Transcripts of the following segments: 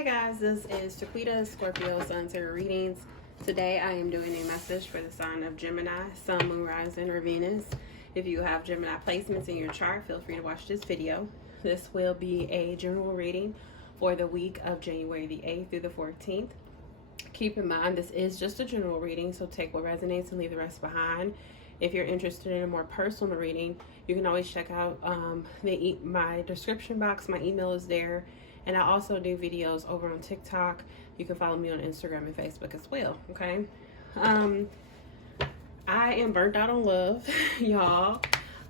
Hey guys, this is Taquita, Scorpio Sun Tarot Readings. Today I am doing a message for the sign of Gemini, Sun, Moon, Rising, or Venus. If you have Gemini placements in your chart, feel free to watch this video. This will be a general reading for the week of January the 8th through the 14th. Keep in mind, this is just a general reading, so take what resonates and leave the rest behind. If you're interested in a more personal reading, you can always check out my description box. My email is there. And I also do videos over on TikTok. You can follow me on Instagram and Facebook as well, okay? I am burnt out on love, y'all.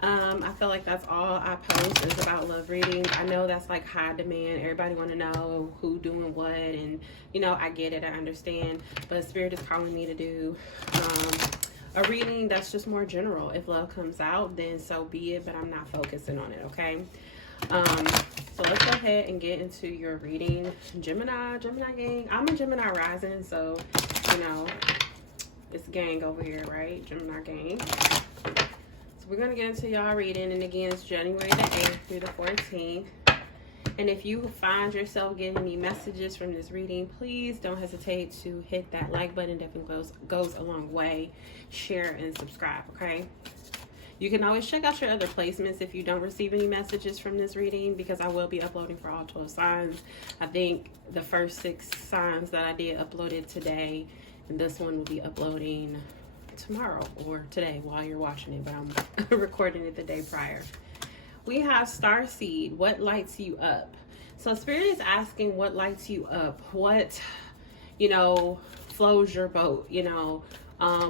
I feel like that's all I post is about love readings. I know that's like high demand. Everybody want to know who doing what. And, you know, I get it. I understand. But Spirit is calling me to do a reading that's just more general. If love comes out, then so be it. But I'm not focusing on it, okay? So let's go ahead and get into your reading. Gemini gang. I'm a Gemini rising, so you know it's gang over here, right? Gemini gang. So we're gonna get into y'all reading, and again, it's January the 8th through the 14th. And if you find yourself getting any messages from this reading, please don't hesitate to hit that like button. Definitely goes a long way. Share and subscribe, okay? You can always check out your other placements if you don't receive any messages from this reading, because I will be uploading for all 12 signs. I think the first 6 signs that I did uploaded today, and this one will be uploading tomorrow or today while you're watching it, but I'm recording it the day prior. We have Starseed. What lights you up? So Spirit is asking what lights you up, what, you know, flows your boat, you know,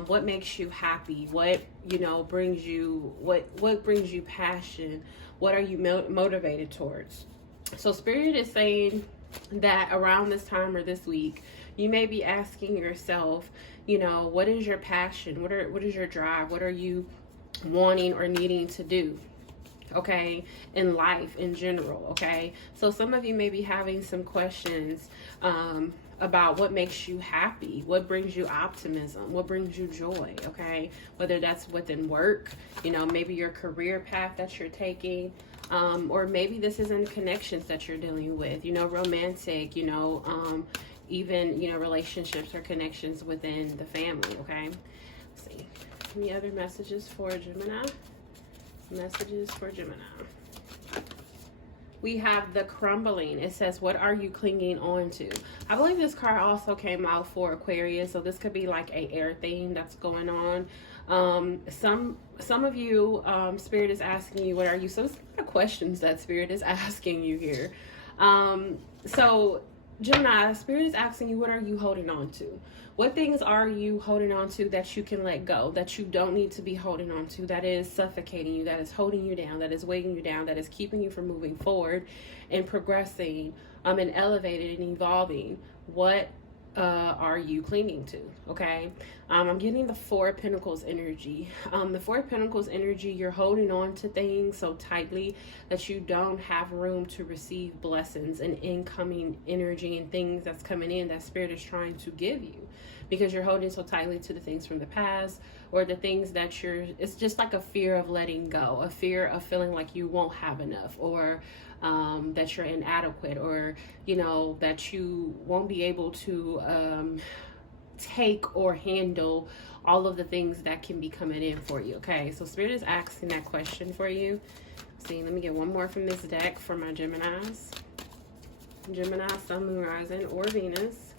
what makes you happy, what, you know, brings you, what brings you passion, what are you motivated towards? So Spirit is saying that around this time or this week, you may be asking yourself, you know, what is your passion? What is your drive? What are you wanting or needing to do? Okay, in life in general. Okay, so some of you may be having some questions about what makes you happy, what brings you optimism, what brings you joy. Okay, whether that's within work, you know, maybe your career path that you're taking, or maybe this is in connections that you're dealing with, you know, romantic, you know, even, you know, relationships or connections within the family. Okay, let's see any other messages for Gemini. Messages for Gemini. We have the Crumbling. It says, what are you clinging on to? I believe this card also came out for Aquarius, so this could be like a air theme that's going on. Some of you, Spirit is asking you, what are you? So it's the questions that Spirit is asking you here. So Gemini, Spirit is asking you, what are you holding on to? What things are you holding on to that you can let go, that you don't need to be holding on to, that is suffocating you, that is holding you down, that is weighing you down, that is keeping you from moving forward and progressing and elevating and evolving? What are you clinging to? Okay, I'm getting the Four of Pentacles energy. The Four of Pentacles energy, you're holding on to things so tightly that you don't have room to receive blessings and incoming energy and things that's coming in that Spirit is trying to give you, because you're holding so tightly to the things from the past, or the things that it's just like a fear of letting go, a fear of feeling like you won't have enough, or that you're inadequate, or, you know, that you won't be able to take or handle all of the things that can be coming in for you. Okay, so Spirit is asking that question for you. See, let me get one more from this deck for my Geminis. Gemini, Sun, Moon, Rising, or Venus.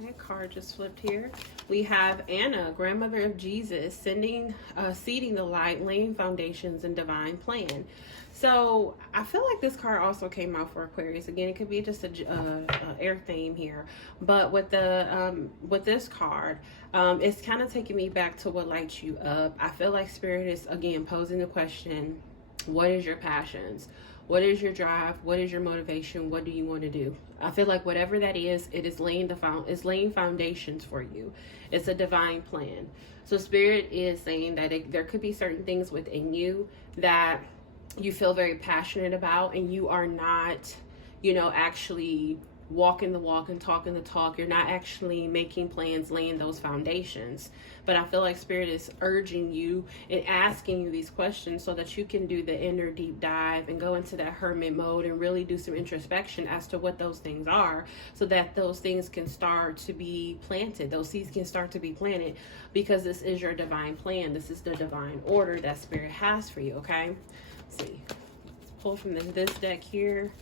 Okay, card just flipped here. We have Anna, grandmother of Jesus, seeding the light, laying foundations and divine plan. So I feel like this card also came out for Aquarius. Again, it could be just a air theme here, but with the with this card, it's kind of taking me back to what lights you up. I feel like Spirit is again posing the question: what is your passions? What is your drive? What is your motivation? What do you want to do? I feel like whatever that is, it is laying laying foundations for you. It's a divine plan. So Spirit is saying that there could be certain things within you that you feel very passionate about, and you are not, you know, actually walking the walk and talking the talk. You're not actually making plans, laying those foundations. But I feel like Spirit is urging you and asking you these questions so that you can do the inner deep dive and go into that hermit mode and really do some introspection as to what those things are, so that those things can start to be planted. Those seeds can start to be planted, because this is your divine plan. This is the divine order that Spirit has for you, okay? Let's see. Let's pull from this deck here.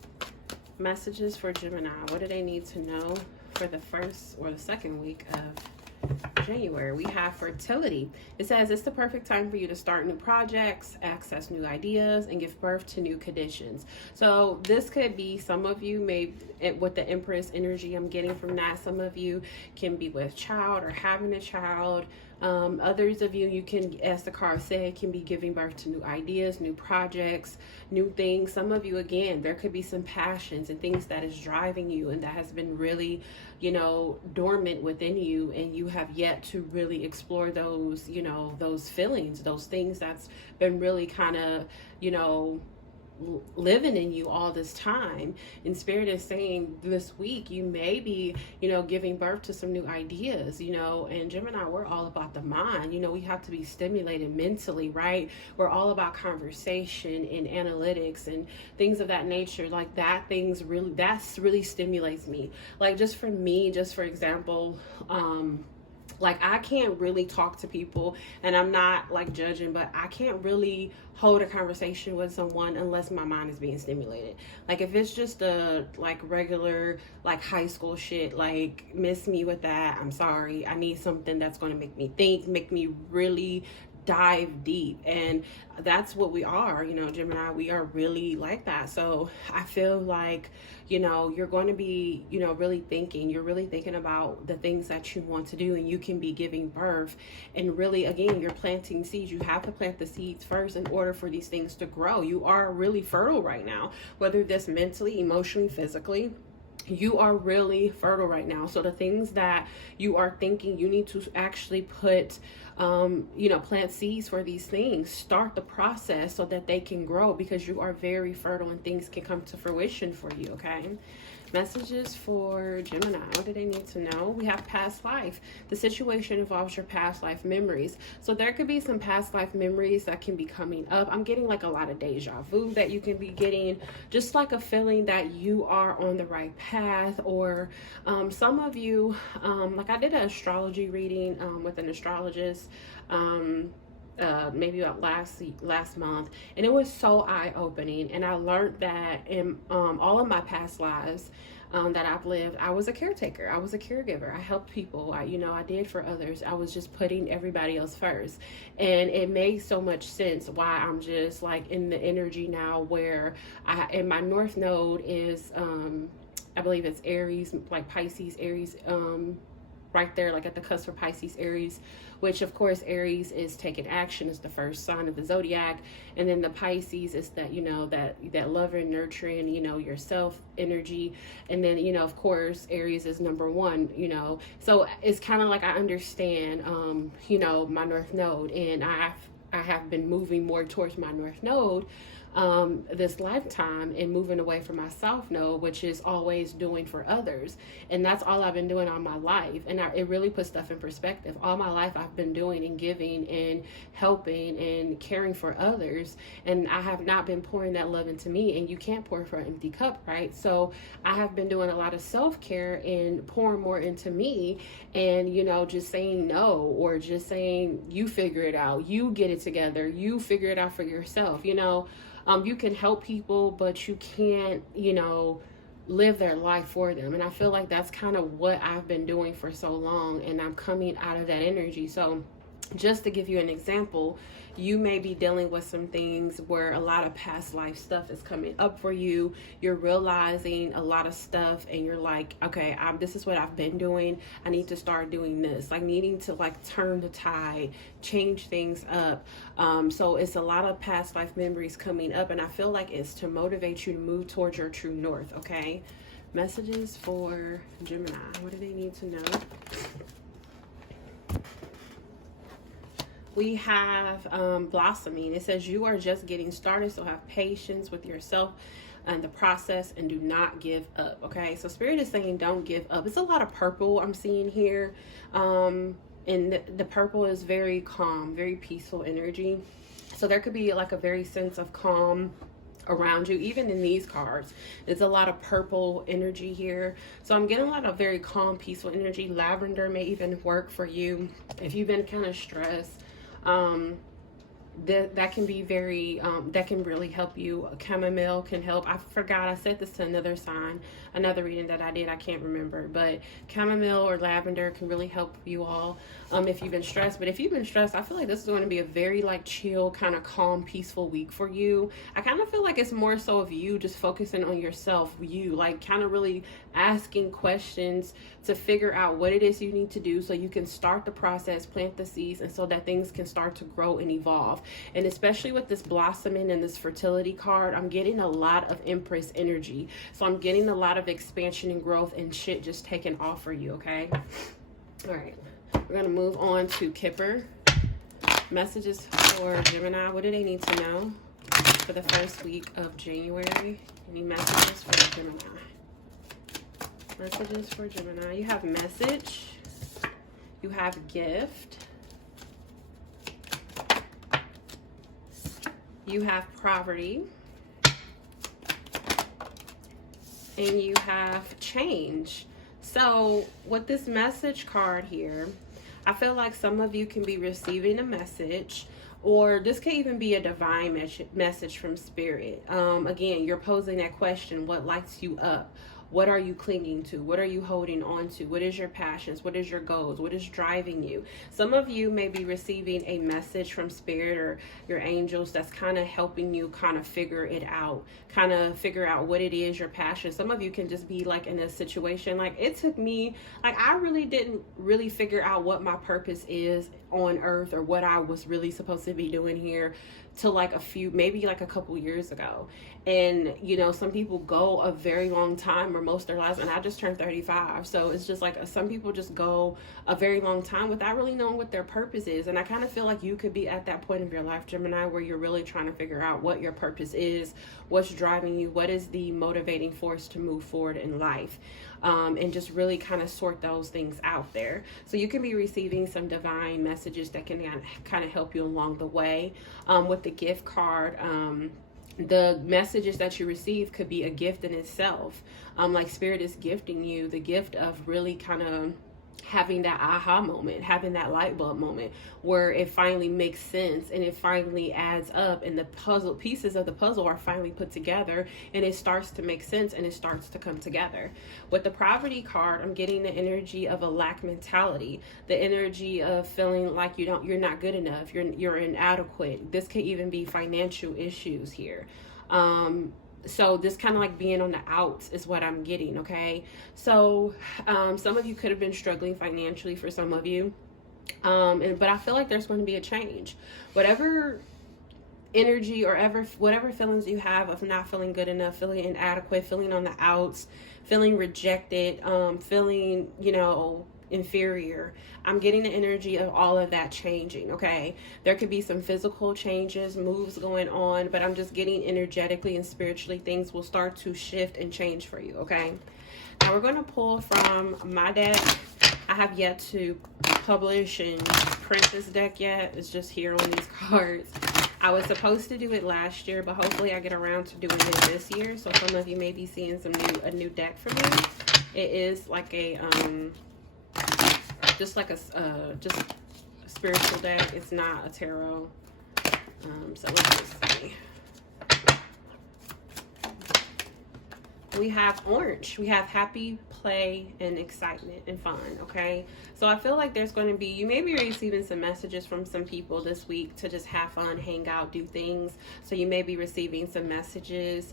Messages for Gemini. What do they need to know for the first or the second week of January? We have fertility. It says it's the perfect time for you to start new projects, access new ideas, and give birth to new conditions. So this could be, some of you may, with the Empress energy I'm getting from that, some of you can be with child or having a child. Others of you can, as the card said, can be giving birth to new ideas, new projects, new things. Some of you, again, there could be some passions and things that is driving you and that has been really, dormant within you, and you have yet to really explore those, those feelings, those things that's been really kind of, living in you all this time. And Spirit is saying this week you may be giving birth to some new ideas, and Gemini, we're all about the mind. We have to be stimulated mentally, right? We're all about conversation and analytics and things of that nature. Like that's really stimulates me. Like just for me, just for example, like I can't really talk to people, and I'm not like judging, but I can't really hold a conversation with someone unless my mind is being stimulated. Like if it's just a like regular like high school shit, like miss me with that. I'm sorry. I need something that's going to make me think, make me really dive deep. And that's what we are, Gemini, we are really like that. So I feel like, you're going to be, really thinking, you're really thinking about the things that you want to do, and you can be giving birth. And really, again, you're planting seeds. You have to plant the seeds first in order for these things to grow. You are really fertile right now, whether this mentally, emotionally, physically. You are really fertile right now. So the things that you are thinking, you need to actually put, plant seeds for these things. Start the process so that they can grow, because you are very fertile and things can come to fruition for you, okay? Messages for Gemini. What do they need to know? We have past life. The situation involves your past life memories. So there could be some past life memories that can be coming up. I'm getting like a lot of deja vu that you can be getting, just like a feeling that you are on the right path. Or some of you, like I did an astrology reading with an astrologist maybe about last month, and it was so eye-opening. And I learned that in all of my past lives that I've lived, I was a caretaker, I was a caregiver, I helped people, I did for others. I was just putting everybody else first, and it made so much sense why I'm just like in the energy now where and my north node is I believe it's Aries, like Pisces, Aries, right there, like at the cusp for Pisces, Aries, which of course Aries is taking action, is the first sign of the Zodiac. And then the Pisces is that, that love and nurturing, yourself energy. And then, of course, Aries is number one, so it's kind of like I understand, my North Node, and I have been moving more towards my North Node this lifetime, and moving away from my South Node, which is always doing for others. And that's all I've been doing all my life. And it really puts stuff in perspective. All my life I've been doing and giving and helping and caring for others, and I have not been pouring that love into me. And you can't pour from an empty cup, right? So I have been doing a lot of self-care and pouring more into me, and just saying no, or just saying, you figure it out, you get it together, you figure it out for yourself. You can help people, but you can't, live their life for them. And I feel like that's kind of what I've been doing for so long, and I'm coming out of that energy. So just to give you an example, you may be dealing with some things where a lot of past life stuff is coming up for you. You're realizing a lot of stuff, and you're like, okay, this is what I've been doing. I need to start doing this, like needing to like turn the tide, change things up. So it's a lot of past life memories coming up, and I feel like it's to motivate you to move towards your true north, okay? Messages for Gemini. What do they need to know? We have blossoming. It says you are just getting started, so have patience with yourself. and the process, and do not give up. Okay, so Spirit is saying don't give up. It's a lot of purple I'm seeing here. And the purple is very calm, very peaceful energy. So there could be like a very sense of calm around you. Even in these cards, there's a lot of purple energy here. So I'm getting a lot of very calm, peaceful energy. Lavender may even work for you if you've been kind of stressed. That can be very that can really help you. Chamomile can help. I forgot I said this to another sign, another reading that I did, I can't remember, but chamomile or lavender can really help you all if you've been stressed. But if you've been stressed, I feel like this is going to be a very like chill, kind of calm, peaceful week for you. I kind of feel like it's more so of you just focusing on yourself, you like kind of really asking questions to figure out what it is you need to do so you can start the process, plant the seeds, and so that things can start to grow and evolve. And especially with this blossoming and this fertility card, I'm getting a lot of Empress energy. So I'm getting a lot of expansion and growth and shit just taking off for you, okay? All right, we're gonna move on to Kipper. Messages for Gemini. What do they need to know for the first week of January? Any messages for Gemini? Messages for Gemini. You have message. You have gift. You have poverty. And you have change. So with this message card here, I feel like some of you can be receiving a message, or this could even be a divine message from Spirit. Again, you're posing that question, what lights you up? What are you clinging to? What are you holding on to? What is your passions? What is your goals? What is driving you? Some of you may be receiving a message from Spirit or your angels that's kind of helping you kind of figure it out, kind of figure out what it is, your passion. Some of you can just be like in a situation like it took me, like I really didn't really figure out what my purpose is on earth or what I was really supposed to be doing here till like maybe like a couple years ago. And you know, some people go a very long time or most of their lives, and I just turned 35, so it's just like some people just go a very long time without really knowing what their purpose is. And I kind of feel like you could be at that point of your life, Gemini, where you're really trying to figure out what your purpose is, what's driving you, what is the motivating force to move forward in life, and just really kind of sort those things out there. So you can be receiving some divine messages that can kind of help you along the way. With the gift card, the messages that you receive could be a gift in itself. Like Spirit is gifting you the gift of really kind of having that aha moment, having that light bulb moment where it finally makes sense and it finally adds up, and the puzzle pieces of the puzzle are finally put together and it starts to make sense and it starts to come together. With the poverty card, I'm getting the energy of a lack mentality, the energy of feeling like you're not good enough, you're inadequate. This could even be financial issues here. So this kind of like being on the outs is what I'm getting, okay? So some of you could have been struggling financially for some of you. But I feel like there's going to be a change. Whatever energy or whatever feelings you have of not feeling good enough, feeling inadequate, feeling on the outs, feeling rejected, feeling, you know, inferior, I'm getting the energy of all of that changing, okay? There could be some physical changes, moves going on, but I'm just getting energetically and spiritually things will start to shift and change for you, okay? Now we're going to pull from my deck. I have yet to publish and print this deck yet. It's just here on these cards. I was supposed to do it last year, but hopefully I get around to doing it this year. So some of you may be seeing a new deck from me. It is like a just a spiritual deck. It's not a tarot. So let's just see. We have orange. We have happy, play, and excitement and fun, okay? So I feel like there's going to be, you may be receiving some messages from some people this week to just have fun, hang out, do things. So you may be receiving some messages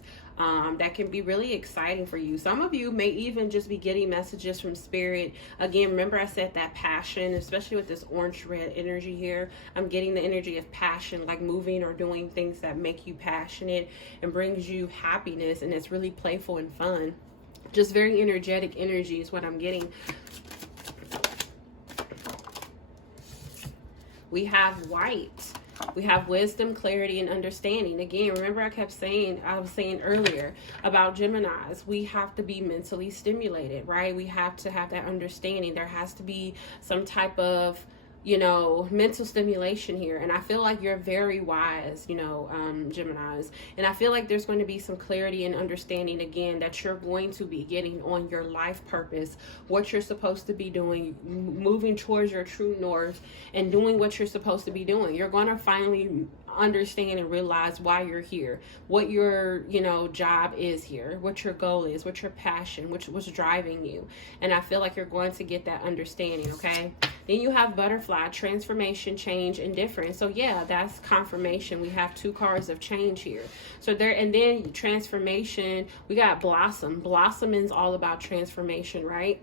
that can be really exciting for you. Some of you may even just be getting messages from Spirit. Again, remember I said that passion, especially with this orange-red energy here. I'm getting the energy of passion, like moving or doing things that make you passionate and brings you happiness, and it's really playful and fun. Just very energetic energy is what I'm getting. We have white. We have wisdom, clarity, and understanding. Again, remember I was saying earlier about Geminis, we have to be mentally stimulated, right? We have to have that understanding. There has to be some type of, you know, mental stimulation here. And I feel like you're very wise, you know, Geminis. And I feel like there's going to be some clarity and understanding again that you're going to be getting on your life purpose, what you're supposed to be doing, moving towards your true north and doing what you're supposed to be doing. You're going to finally understand and realize why you're here, what your, you know, job is here, what your goal is, what your passion, what's driving you. And I feel like you're going to get that understanding, okay? Then you have butterfly, transformation, change, and difference. So yeah, that's confirmation. We have 2 cards of change here. So there, and then transformation, we got blossom. Blossom is all about transformation, right?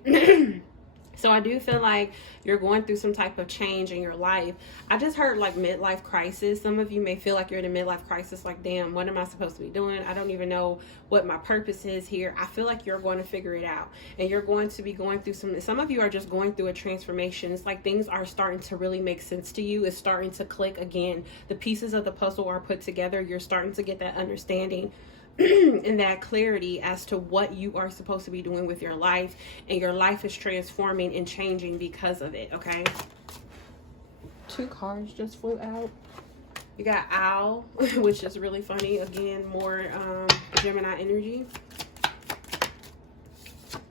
So I do feel like you're going through some type of change in your life. I just heard like midlife crisis. Some of you may feel like you're in a midlife crisis, like, damn, what am I supposed to be doing? I don't even know what my purpose is here. I feel like you're going to figure it out. And you're going to be going through some of you are just going through a transformation. It's like things are starting to really make sense to you. It's starting to click again. The pieces of the puzzle are put together. You're starting to get that understanding and that clarity as to what you are supposed to be doing with your life, and your life is transforming and changing because of it, okay? 2 cards just flew out. You got owl, which is really funny. Again, more Gemini energy.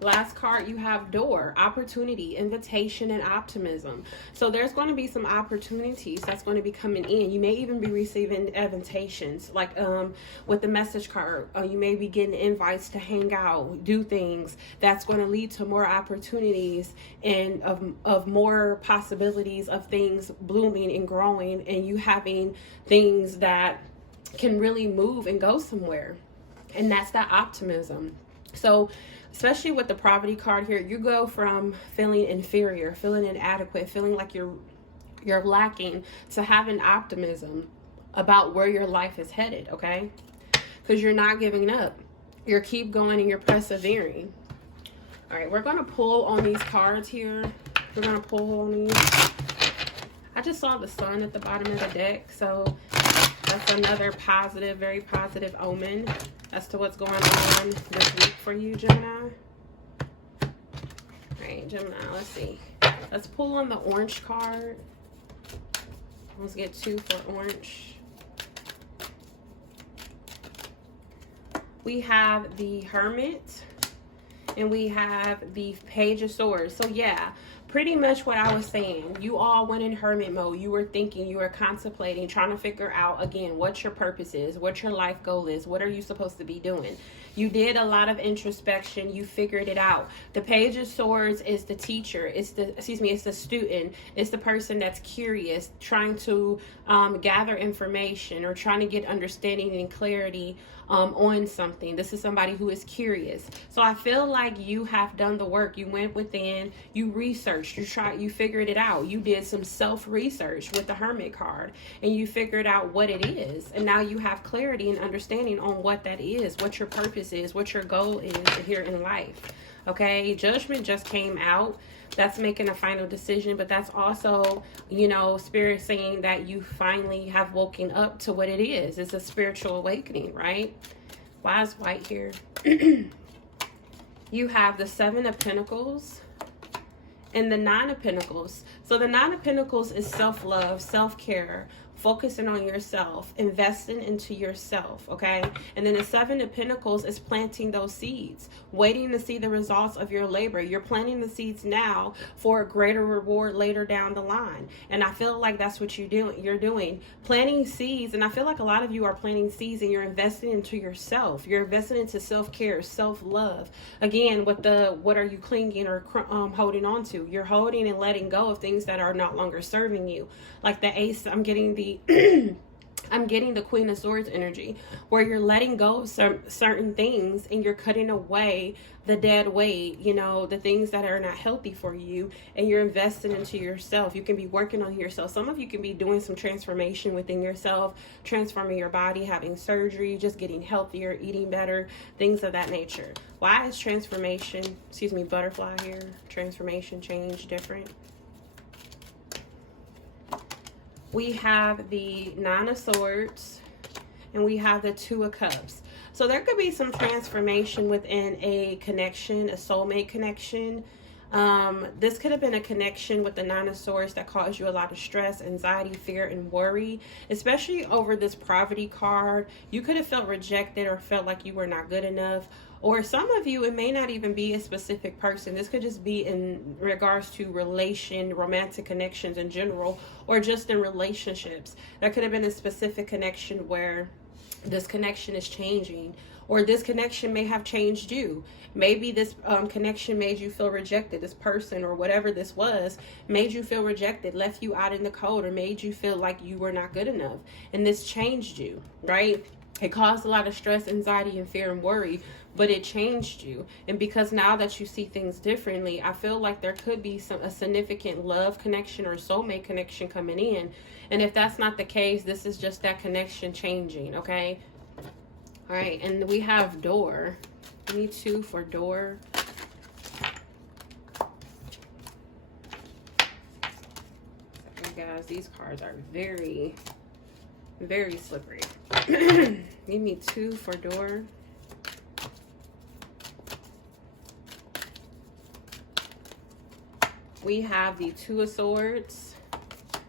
Last card, you have door, opportunity, invitation, and optimism. So there's going to be some opportunities that's going to be coming in. You may even be receiving invitations, like with the message card. You may be getting invites to hang out, do things. That's going to lead to more opportunities and of more possibilities of things blooming and growing, and you having things that can really move and go somewhere. And that's that optimism. So especially with the poverty card here, you go from feeling inferior, feeling inadequate, feeling like you're lacking, to having optimism about where your life is headed, okay? Because you're not giving up. You keep going and you're persevering. All right, we're going to pull on these cards here. We're going to pull on these. I just saw the sun at the bottom of the deck, so that's another positive, very positive omen as to what's going on this week for you, Gemini. All right, Gemini, let's see. Let's pull on the orange card. Let's get 2 for orange. We have the Hermit, and we have the Page of Swords. So yeah, pretty much what I was saying. You all went in hermit mode. You were thinking, you were contemplating, trying to figure out, again, what your purpose is, what your life goal is, what are you supposed to be doing. You did a lot of introspection. You figured it out. The Page of Swords is the teacher. It's the student. It's the person that's curious, trying to gather information or trying to get understanding and clarity on something. This is somebody who is curious. So I feel like you have done the work. You went within, you researched, you figured it out. You did some self-research with the Hermit card, and you figured out what it is. And now you have clarity and understanding on what that is, what your purpose is, what your goal is here in life. Okay, Judgment just came out. That's making a final decision, but that's also, you know, Spirit saying that you finally have woken up to what it is. It's a spiritual awakening, right? Why is white here? You have the 7 of Pentacles and the 9 of Pentacles. So the 9 of Pentacles is self-love, self-care, focusing on yourself, investing into yourself, okay? And then the 7 of Pentacles is planting those seeds, waiting to see the results of your labor. You're planting the seeds now for a greater reward later down the line. And I feel like that's what you're doing, planting seeds. And I feel like a lot of you are planting seeds, and you're investing into yourself. You're investing into self-care, self-love. Again, with the, what are you clinging or holding on to? You're holding and letting go of things that are not longer serving you. Like the Ace, I'm getting the Queen of Swords energy, where you're letting go of certain things, and you're cutting away the dead weight, you know, the things that are not healthy for you, and you're investing into yourself. You can be working on yourself. Some of you can be doing some transformation within yourself, transforming your body, having surgery, just getting healthier, eating better, things of that nature. Why is transformation, butterfly here, transformation, change, different? We have the Nine of Swords, and we have the Two of Cups. So there could be some transformation within a connection, a soulmate connection. This could have been a connection with the Nine of Swords that caused you a lot of stress, anxiety, fear, and worry, especially over this poverty card. You could have felt rejected or felt like you were not good enough. Or some of you, it may not even be a specific person. This could just be in regards to romantic connections in general, or just in relationships. There could have been a specific connection where this connection is changing, or this connection may have changed you. Maybe this connection made you feel rejected. This person or whatever this was made you feel rejected, left you out in the cold, or made you feel like you were not good enough. And this changed you, right? It caused a lot of stress, anxiety, and fear and worry, but it changed you. And because now that you see things differently, I feel like there could be a significant love connection or soulmate connection coming in. And if that's not the case, this is just that connection changing, okay? All right, and we have door. We need 2 for door. Sorry guys, these cards are very, very slippery. We need 2 for door. We have the Two of Swords,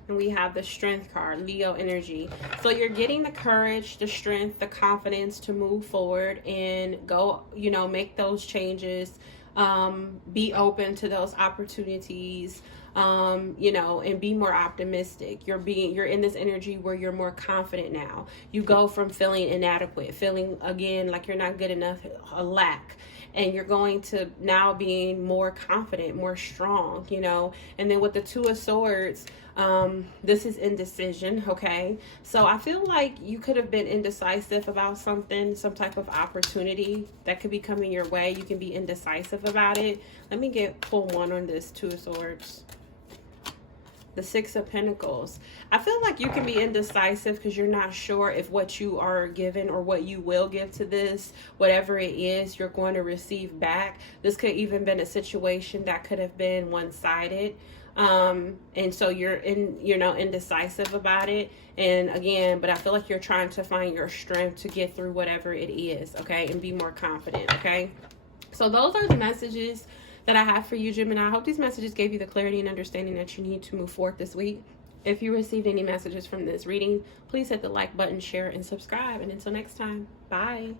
and we have the Strength card, Leo energy. So you're getting the courage, the strength, the confidence to move forward and go, you know, make those changes, be open to those opportunities, you know, and be more optimistic. You're in this energy where you're more confident now. You go from feeling inadequate, feeling again like you're not good enough, a lack, and you're going to now being more confident, more strong, you know. And then with the Two of Swords, this is indecision, okay? So I feel like you could have been indecisive about something, some type of opportunity that could be coming your way. You can be indecisive about it. Let me pull one on this Two of Swords. The Six of Pentacles. I feel like you can be indecisive because you're not sure if what you are given or what you will give to this, whatever it is, you're going to receive back. This could even been a situation that could have been one-sided. And so you're indecisive about it. And again, but I feel like you're trying to find your strength to get through whatever it is, okay? And be more confident, okay? So those are the messages that I have for you, Gemini. I hope these messages gave you the clarity and understanding that you need to move forward this week. If you received any messages from this reading, please hit the like button, share, and subscribe. And until next time, bye.